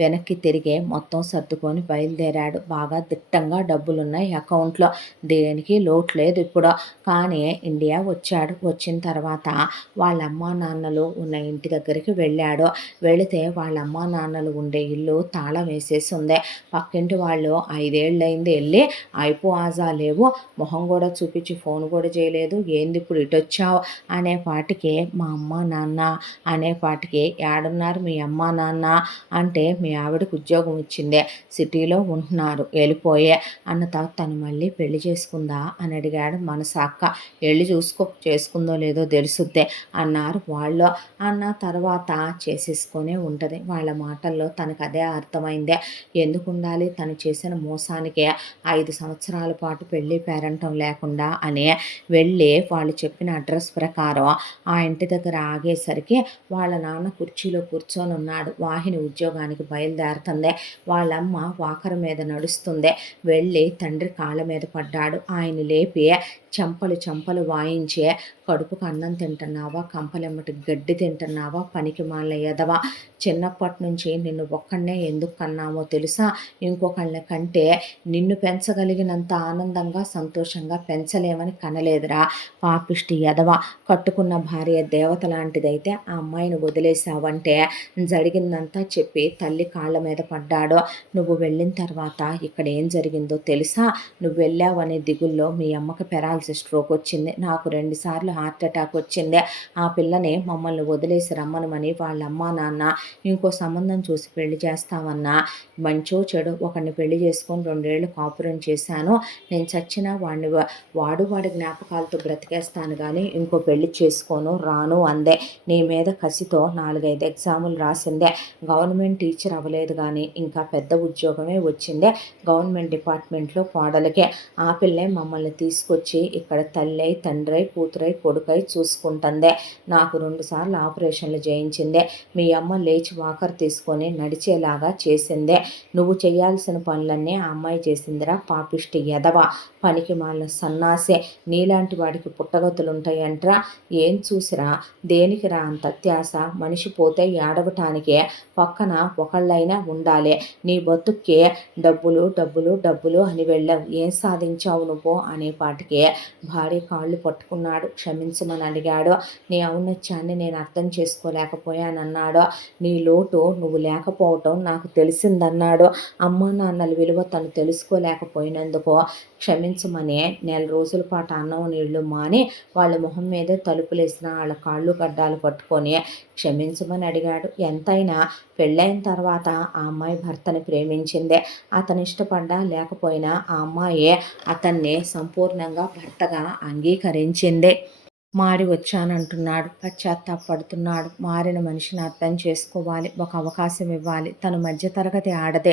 వెనక్కి తిరిగి మొత్తం సర్దుకొని బయలుదేరాడు. బాగా దిట్టంగా డబ్బులున్నాయి అకౌంట్లో, దేనికి లోటు లేదు ఇప్పుడు. కానీ ఇండియా వచ్చాడు. వచ్చిన తర్వాత వాళ్ళ అమ్మా నాన్నలు ఉన్న ఇంటి దగ్గరికి వెళ్ళాడు. వెళితే వాళ్ళ అమ్మా నాన్నలు ఉండే ఇల్లు తాళం వేసేసి ఉంది. పక్కింటి వాళ్ళు 5 ఏళ్ళయింది వెళ్ళి, అయిపో ఆజా లేవు, మొహం కూడా చూపించి ఫోన్ కూడా చేయలేదు, ఏంది ఇప్పుడు ఇటొచ్చావు అనేపాటికి మా అమ్మ నాన్న అనేపాటికి, "ఏడున్నారు మీ అమ్మ నాన్న" అంటే, "మీ ఆవిడకి ఉద్యోగం వచ్చిందే, సిటీలో ఉంటున్నారు, వెళ్ళిపోయే" అన్న తర్వాత, "తను మళ్ళీ పెళ్లి చేసుకుందా" అని అడిగాడు మనసాక్క. "వెళ్ళి చూసుకో, చేసుకుందో లేదో తెలుసుద్దే" అన్నారు వాళ్ళు. అన్న తర్వాత చేసేసుకొనే ఉంటుంది. వాళ్ళ మాటల్లో తనకు అదే అర్థమైందే. ఎందుకుండాలి తను చేసిన మోసానికి 5 సంవత్సరాల పాటు పెళ్లి పేరంటం లేకుండా అని వెళ్ళి వాళ్ళు చెప్పిన అడ్రస్ ప్రకారం ఆ ఇంటి దగ్గర ఆగేసరికి వాళ్ళ నాన్న కుర్చీలో కూర్చొని ఉన్నాడు. వాహిని ఉద్యోగానికి బయలుదేరుతుంది. వాళ్ళమ్మ వాకర్ మీద నడుస్తుంది. వెళ్ళి తండ్రి కాళ్ళ మీద పడ్డాడు. ఆయన లేపి చెంపలు చెంపలు వాయించి, "కడుపుకు అన్నం తింటున్నావా? కంపలెమ్మటి గడ్డి తింటున్నావా? పనికిమాలిన ఎదవ. చిన్నప్పటి నుంచి నిన్ను ఒక్కడినే ఎందుకు కన్నామో తెలుసా? ఇంకొకళ్ళ కంటే నిన్ను పెంచగలిగినంత ఆనందంగా సంతోషంగా పెంచలేమని కనలేదురా పాపిష్టి ఎదవ. కట్టుకున్న భార్య దేవత లాంటిదైతే ఆ అమ్మాయిని వదిలేశావంటే" జరిగిందంతా చెప్పి తల్లి కాళ్ళ మీద పడ్డాడు. "నువ్వు వెళ్ళిన తర్వాత ఇక్కడ ఏం జరిగిందో తెలుసా? నువ్వు వెళ్ళావనే దిగుల్లో మీ అమ్మకి పెరాలసిస్ స్ట్రోక్ వచ్చింది, నాకు 2 సార్లు హార్ట్ అటాక్ వచ్చింది. ఆ పిల్లని మమ్మల్ని వదిలేసి రమ్మనమని వాళ్ళ అమ్మా నాన్న ఇంకో సంబంధం చూసి పెళ్లి చేస్తామన్నా మంచో చెడో ఒకడిని పెళ్లి చేసుకొని 2 ఏళ్ళు కాపురం చేశాను. నేను చచ్చినా వాడి జ్ఞాపకాలతో బ్రతికేస్తాను గానీ ఇంకో పెళ్లి చేసుకోను, రాను అందే. నీ మీద కసితో 4, 5 ఎగ్జాములు రాసిందే. గవర్నమెంట్ టీచర్ అవ్వలేదు గానీ ఇంకా పెద్ద ఉద్యోగమే వచ్చిందే గవర్నమెంట్ డిపార్ట్మెంట్లో కోడలికే. ఆ పిల్లే మమ్మల్ని తీసుకొచ్చి ఇక్కడ తల్లై, తండ్రై, కూతురై, కొడుకై చూసుకుంటుందే. నాకు 2 సార్లు ఆపరేషన్లు చేయించిందే. మీ అమ్మ లేచి వాకర్ తీసుకొని నడిచేలాగా చేసిందే. నువ్వు చేయాల్సిన పనులన్నీ ఆ అమ్మాయి చేసిందిరా పాపిష్టి ఎదవ, పనికి మాలిన సన్నాసే. నీలాంటి వాడికి పుట్టగతులుంటాయంట్రా. ఏం చూసిరా, దేనికిరా అంత అత్యాస? మనిషి పోతే ఏడవటానికే పక్కన ఒకళ్ళైనా ఉండాలి. నీ బతుక్కే డబ్బులు డబ్బులు డబ్బులు అని వెళ్ళావు. ఏం సాధించావు నువ్వు అనేపాటికే భార్య కాళ్ళు పట్టుకున్నాడు. క్షమించమని అడిగాడు. నీ ఔన్నత్యాన్ని నేను అర్థం చేసుకోలేకపోయానన్నాడు. నీ లోటు నువ్వు లేకపోవటం నాకు తెలిసిందన్నాడు. అమ్మా నాన్నల విలువ తను తెలుసుకోలేకపోయినందుకు క్షమించమని 4 రోజుల పాటు అన్నం నీళ్లు మాని వాళ్ళ మొహం మీదే తలుపులేసిన వాళ్ళ కాళ్ళు గడ్డాలు పట్టుకొని క్షమించమని అడిగాడు. ఎంతైనా పెళ్ళైన తర్వాత ఆ అమ్మాయి భర్తని ప్రేమించిందే. అతను ఇష్టపడ్డా లేకపోయినా ఆ అమ్మాయే అతన్ని సంపూర్ణంగా భర్తగా అంగీకరించింది. మారి వచ్చానంటున్నాడు. పశ్చాత్తాపడుతున్నాడు. మారిన మనిషిని అర్థం చేసుకోవాలి. ఒక అవకాశం ఇవ్వాలి. తను మధ్యతరగతి ఆడదే.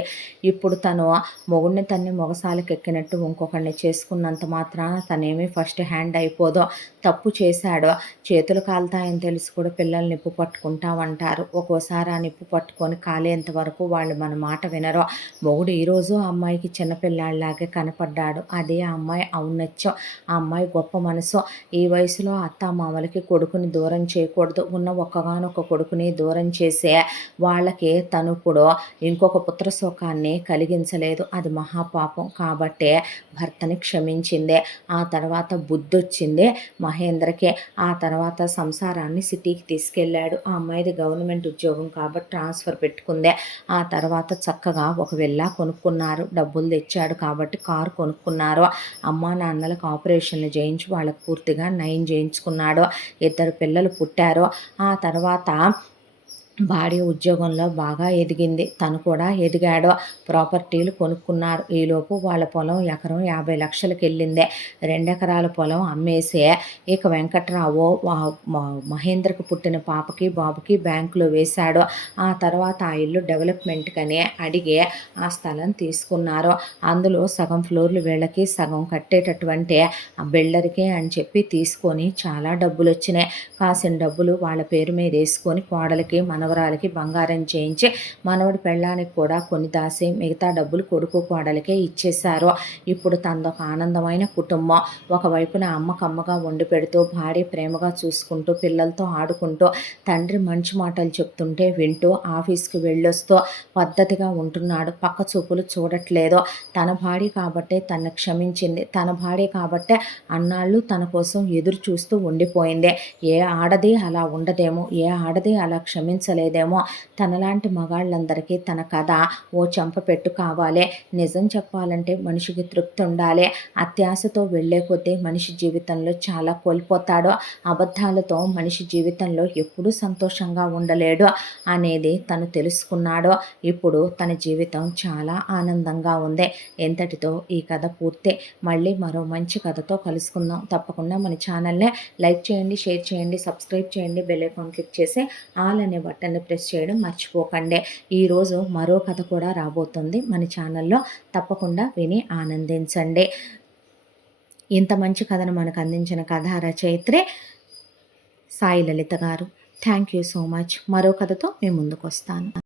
ఇప్పుడు తను మొగుడిని తన్ని మొగసాలకెక్కినట్టు ఇంకొకరిని చేసుకున్నంత మాత్రాన తనేమీ ఫస్ట్ హ్యాండ్ అయిపోదో. తప్పు చేశాడో. చేతులు కాలుతాయని తెలిసి కూడా పిల్లల్ని నిప్పు పట్టుకుంటామంటారు. ఒక్కోసారి ఆ నిప్పు పట్టుకొని కాలేంత వరకు వాళ్ళు మన మాట వినరు. మొగుడు ఈరోజు ఆ అమ్మాయికి చిన్నపిల్లాడిలాగే కనపడ్డాడు. అదే ఆ అమ్మాయి ఔన్నత్యం. ఆ అమ్మాయి గొప్ప మనసు. ఈ వయసులో అత్తామామలకి కొడుకుని దూరం చేయకూడదు. ఉన్న ఒక్కగానొక్క కొడుకుని దూరం చేసే వాళ్ళకి తను ఇప్పుడు ఇంకొక పుత్ర శోకాన్ని కలిగించలేదు. అది మహాపాపం. కాబట్టే భర్తని క్షమించిందే. ఆ తర్వాత బుద్ధొచ్చింది మహేంద్రకి. ఆ తర్వాత సంసారాన్ని సిటీకి తీసుకెళ్ళాడు. ఆ అమ్మాయిది గవర్నమెంట్ ఉద్యోగం కాబట్టి ట్రాన్స్ఫర్ పెట్టుకుందే. ఆ తర్వాత చక్కగా ఒక విల్లా కొనుక్కున్నారు. డబ్బులు తెచ్చాడు కాబట్టి కారు కొనుక్కున్నారు. అమ్మా నాన్నలకు ఆపరేషన్లు చేయించి వాళ్ళకు పూర్తిగా నయం చేయించుకున్నాడు. 2 పిల్లలు పుట్టారు. ఆ తర్వాత భార్య ఉద్యోగంలో బాగా ఎదిగింది. తను కూడా ఎదిగాడు. ప్రాపర్టీలు కొనుక్కున్నారు. ఈలోపు వాళ్ళ పొలం ఎకరం 50 లక్షలకి వెళ్ళిందే. 2 ఎకరాల పొలం అమ్మేసే ఇక వెంకట్రావు మహేంద్రకు పుట్టిన పాపకి బాబుకి బ్యాంకులో వేశాడు. ఆ తర్వాత ఆ ఇల్లు డెవలప్మెంట్కని అడిగి ఆ స్థలం తీసుకున్నారు. అందులో సగం ఫ్లోర్లు వీళ్ళకి, సగం కట్టేటటువంటి ఆ బిల్డర్కి అని చెప్పి తీసుకొని చాలా డబ్బులు వచ్చినాయి. కాసిన డబ్బులు వాళ్ళ పేరు మీద వేసుకొని కోడలికి మనవరాలకి బంగారం చేయించి మనవడి పెళ్ళానికి కూడా కొన్ని దాసి మిగతా డబ్బులు కొడుకు కోడలికే ఇచ్చేశారు. ఇప్పుడు తనదొక ఆనందమైన కుటుంబం. ఒకవైపున అమ్మకమ్మగా వండి పెడుతూ, భార్య ప్రేమగా చూసుకుంటూ, పిల్లలతో ఆడుకుంటూ, తండ్రి మంచి మాటలు చెప్తుంటే వింటూ, ఆఫీస్కి వెళ్ళొస్తూ పద్ధతిగా ఉంటున్నాడు. పక్క చూపులు చూడట్లేదు. తన భార్య కాబట్టే తను క్షమించింది. తన భార్య కాబట్టే అన్నాళ్ళు తన కోసం ఎదురు చూస్తూ ఉండిపోయింది. ఏ ఆడది అలా ఉండదేమో, ఏ ఆడది అలా క్షమించలేదేమో. తనలాంటి మగాళ్ళందరికీ తన కథ ఓ చెంపపెట్టు కావాలి. నిజం చెప్పాలంటే మనిషికి తృప్తి ఉండాలి. అత్యాశతో వెళ్ళే కొద్దీ మనిషి జీవితంలో చాలా కోల్పోతాడు. అబద్ధాలతో మనిషి జీవితంలో ఎప్పుడూ సంతోషంగా ఉండలేడు అనేది తను తెలుసుకున్నాడు. ఇప్పుడు తన జీవితం చాలా ఆనందంగా ఉంది. ఎంతటితో ఈ కథ పూర్తి. మళ్ళీ మరో మంచి కథతో కలుసుకుందాం. తప్పకుండా మన ఛానల్ని లైక్ చేయండి, షేర్ చేయండి, సబ్స్క్రైబ్ చేయండి, బెల్ ఐకాన్ క్లిక్ చేసి ఆల్ అనే బటన్ని ప్రెస్ చేయడం మర్చిపోకండి. ఈరోజు మరో కథ కూడా రాబోతుంది మన ఛానల్లో. తప్పకుండా విని ఆనందించండి. ఇంత మంచి కథను మనకు అందించిన కథా రచయిత్రి సాయి లలిత గారు. Thank you so much. మరో కథతో మీ ముందుకు వస్తాను.